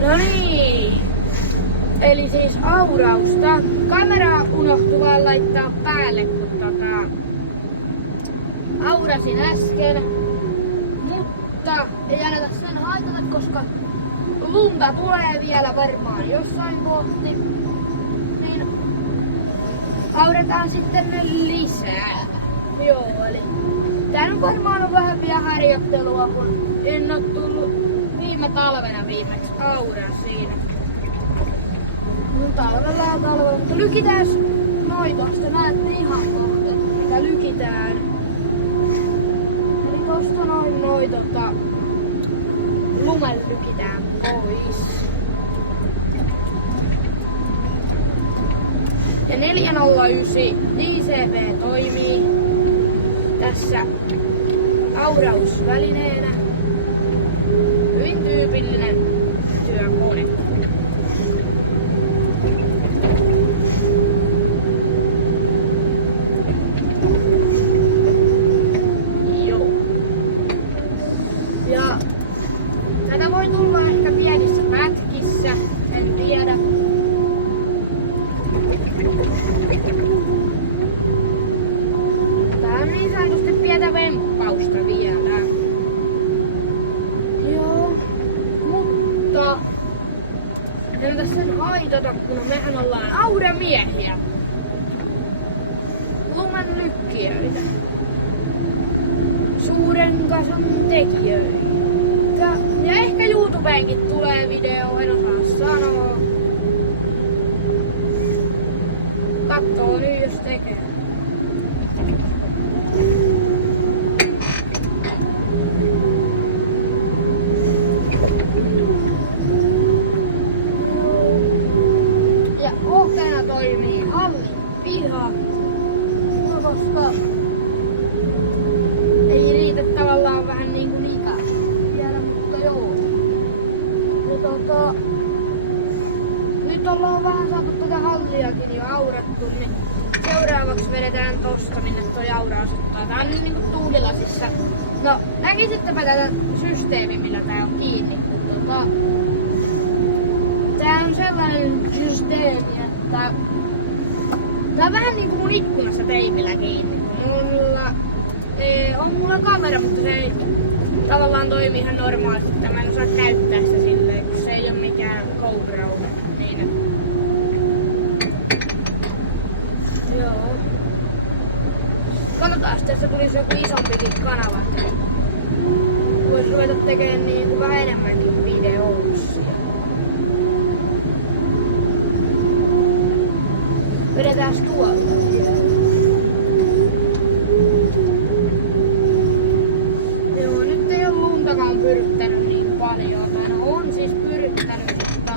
No niin. Eli siis aurausta. Kamera unohtui vaan laittaa päälle, kun aurasin äsken. Mutta ei anneta sen haitata, koska lunta tulee vielä varmaan jossain kohti. Niin auretaan sitten lisää. Joo, eli tää on varmaan vähän vielä harjoittelua, kun en oo tullut viime talvena viimeksi aurasiin. Talvella ja talvella, mutta lykitään noin tosta. Näette ihan kohta, mitä lykitään. Eli tosta noin lumen lykitään pois. Ja 409 DCP toimii tässä aurausvälineenä. Hyvin tyypillinen työkone. Joo. Ja tätä voi tulla ehkä pienissä pätkissä, en tiedä. Tää on niin sanotusti pientä vemppausta vielä. Joo, mutta en tässä sen haitata, kun mehän ollaan auramiehiä. Lumen lykkijöitä. Suuren kasan tekijöitä. Ja ehkä YouTubeenkin tulee video, en osaa sanoa. Kattoo nyt jos tekee. Ja kohteena toimii hallin piha. No koska ei riitä tavallaan vähän niinku ikäistä vielä, mutta joo. Ja nyt ollaan vähän saatu tätä halliakin jo aurattu, niin seuraavaksi vedetään tosta, minne toi aura asettaa. Tää on nyt niinku tuulilasissa. No, näkisittepä tätä systeemi, millä tää on kiinni. Tää on sellainen systeemi, että tää on vähän niinku mun ikkunassa teipillä kiinni. On mulla kamera, mutta se ei tavallaan toimi ihan normaalisti. Mä en osaa käyttää sitä silleen, kun se ei oo mikään GoPro. Niin. Joo. Katsotaan sitten, jos se tulisi joku isompikin kanava. Vois ruveta tekemään niin vähän enemmänkin videouksia. Vedetään tuolta. Joo, nyt ei oo luntakaan pyryttänyt niin paljon. No on siis pyryttänyt, mutta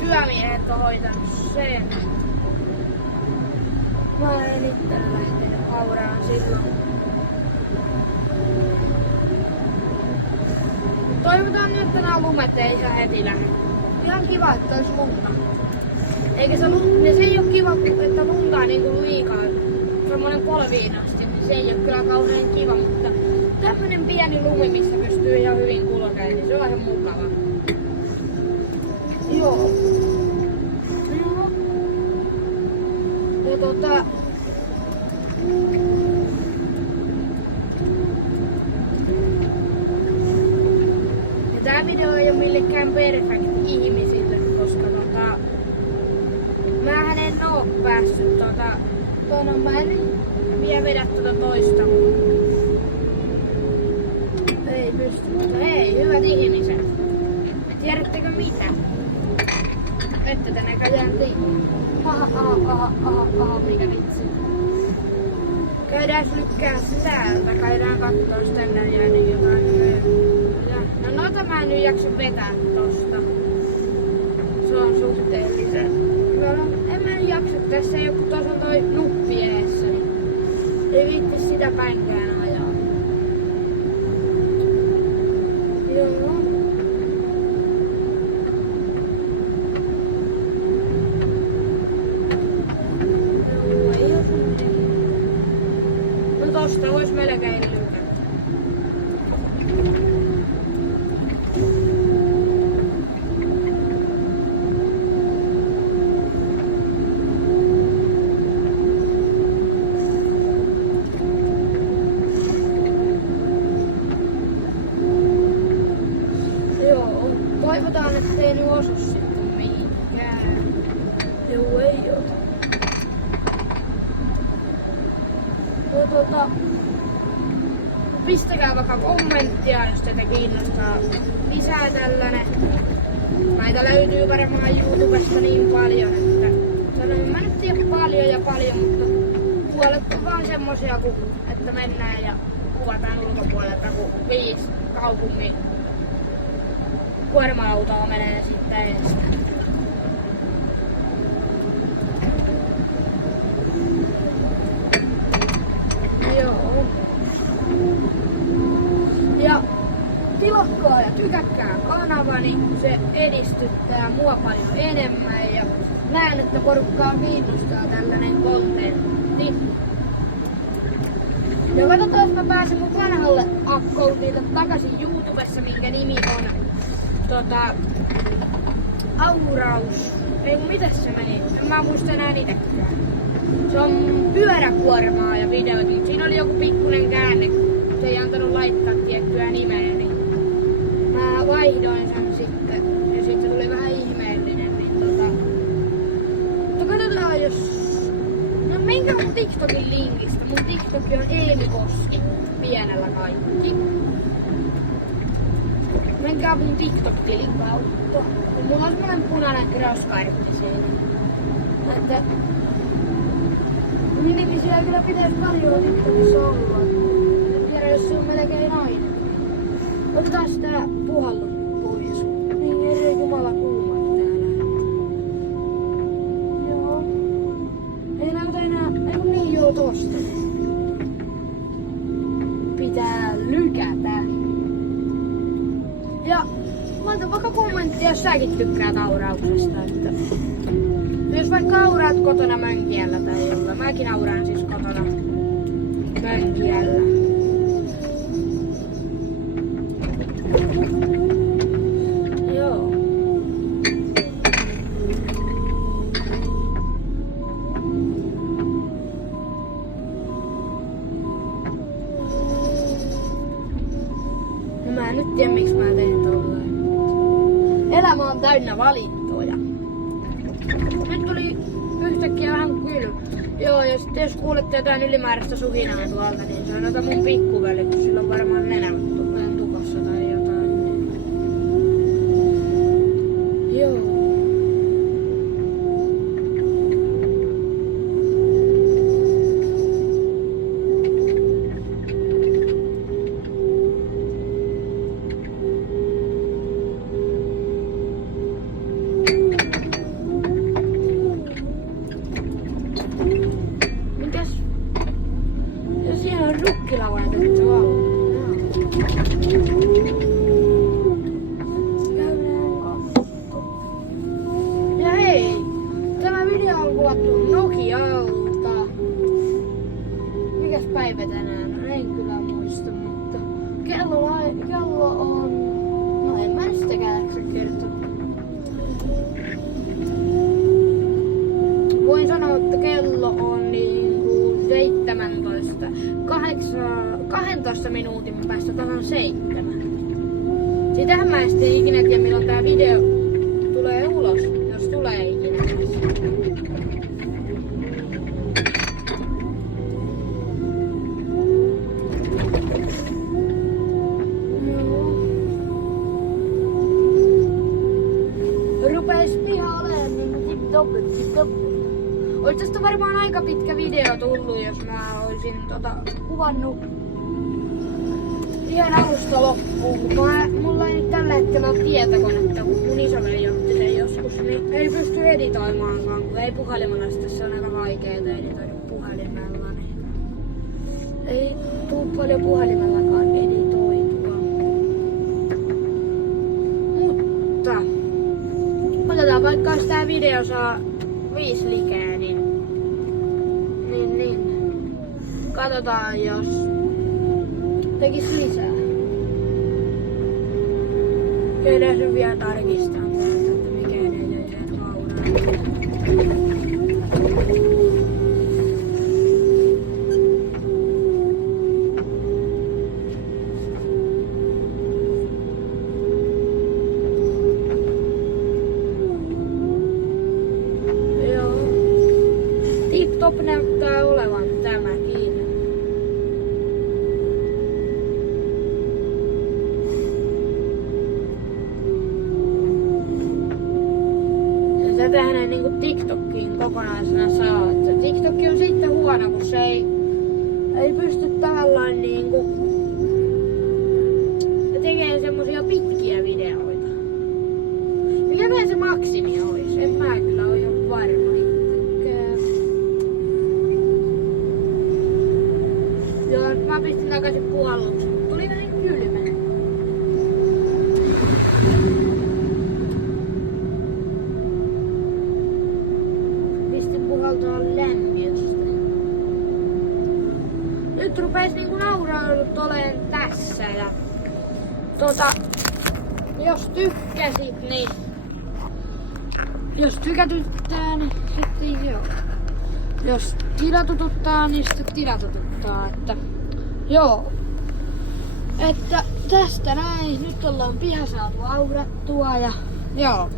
työmiehet on hoitanut sen. Mä en itse lähtenyt auraan silloin. Toivotaan nyt, että nää lumet ei ihan heti lähde. Ihan kiva, että ois lunta. Eikä se ei oo kiva, että lunta on niinku liikaa. Semmonen polviin asti, niin se ei oo kyllä kauhean kiva, mutta tämmönen pieni lumi, missä pystyy ihan hyvin kulkemaan, niin se on ihan mukava. Joo. Ja ja tää video ei oo millekään perfekti ihmisille, koska mähän en oo päässyt mä en vielä vedä toista. Ei pysty, mutta hei, hyvät ihmiset. Tiedättekö mitä? Ette te näköjään tiedä. Mikä vitsi. Käydään lykkäässä täältä, käydään kattoo sitä tänne jotain. No noita mä en nyt jaksa vetää tosta. Se on suhteellisen. En mä jaksa, tässä ei joku tuossa on toi nuppi eessä, niin ei viittis sitä päinkään ajaa. Joo. No tosta vois melkein lykätä. toivotaan, ettei nyt osu sitten mihinkään. Joo, ei oo. Pistäkää vaikka kommenttia, jos teitä kiinnostaa lisää tällainen. Näitä löytyy varmaan YouTubesta niin paljon, että sanoin, mä nyt tiedä paljon, mutta puolet on vaan semmosia, että mennään ja kuvataan ulkopuolelta, kun 5 kaupungin kuorma-autoa menee sitten edestä. Joo. Ja tilatkaa ja tykätkää kanavani, se edistyttää mua paljon enemmän ja näen, että porukkaa kiinnostaa tällainen kontentti. Ja katsotaan, jos mä pääsen mun vanhalle accountille takaisin YouTubessa, minkä nimi on Auraus. Ei mitäs se meni? En mä muista enää itekään. Se on pyöräkuormaa ja videot, mutta siinä oli joku pikkunen käänne. Se ei antanut laittaa tiettyä nimeä, niin mä vaihdoin sen sitten. Ja sitten se tuli vähän ihmeellinen, niin mutta katsotaan jos... No menkää mun TikTokin linkistä. Mun TikTok on Eemi Koski, pienellä kaikki. Menkää mun TikTok-tilin kautta. Mulla on semmonen punainen crosskartti siinä. Että mun nimisiä kyllä pitäis paljon TikTokissa olla. En tiedä jos se on melkein aina. Otetaan sitä puhallus pois. Niin ei jumala kuumaa täällä. Joo. Ei näytä enää. Eiku niin joo tosta. Pitää lykätä. Ja laita vaikka kommenttia, jos säkin tykkäät aurauksesta. Että jos vaikka auraat kotona Mönkiällä tai jolla. Mäkin auraan siis kotona Mönkiällä. Joo. No mä en nyt tiedä miksi mä teen tolleen. Elämä on täynnä valintoja. Nyt tuli yhtäkkiä vähän kylmä. Joo, ja sitten jos kuulette jotain ylimääräistä suhinaa tuolta, niin se on jotain mun pikkuveli, kun sillä on varmaan nenä tukossa tai jotain. Joo. Ja hei, tämä video on kuvattu Nokialta. Mikäs päivä tänään? En kyllä muista, mutta kello on... No en mä sitäkään jaksa kertoa. Voin sanoa, että kello on niinku 17. 12 minuutin päästä tasan 7. Sitähän mä en sitten ikinä tiedä, milloin tää video tulee ulos, jos tulee ikinä. Rupes piha olemaan niinku tip-top. Ois tästä varmaan aika pitkä video tullut, jos mä oisin kuvannut ihan alusta loppuun. Mulla ei nyt tällä hetkellä ole tietokonetta, kun mun isoveli otti sen joskus, niin ei pysty editoimaankaan, kun ei puhelimella sitä, se on aika vaikeeta editoida puhelimella. Niin ei tuu paljon puhelimellakaan editoitua. Mutta otetaan vaikka jos tää video saa 5 likeä, niin katsotaan jos tekis lisää. Käydään sen vielä tarkistamaan täältä, että mikä edelleen hauraa. näyttää olevan tämäkin. Ja tätähän ei niinku TikTokiin kokonaisena saa. TikTok on sitten huono, kun se ei pysty tavallaan niinku tekee semmosia pitkiä videoita. Mikä se maksimi olisi? En mä kyllä oo jo varma. Joo, mä pistin takaisin puhalluksi. Tuli näin kylmä. Pistin puhaltaa lämmiöstä. Nyt rupes niinku naurailut oleen tässä ja jos tykkäsit, niin jos tykätyttää, niin sitten joo. Jos tilatututtaa, niin sitten tilatututtaa, että joo. Että tästä näin, nyt ollaan piha saatu aurattua ja joo.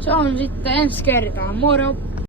Se on sitten ensi kertaa, moro!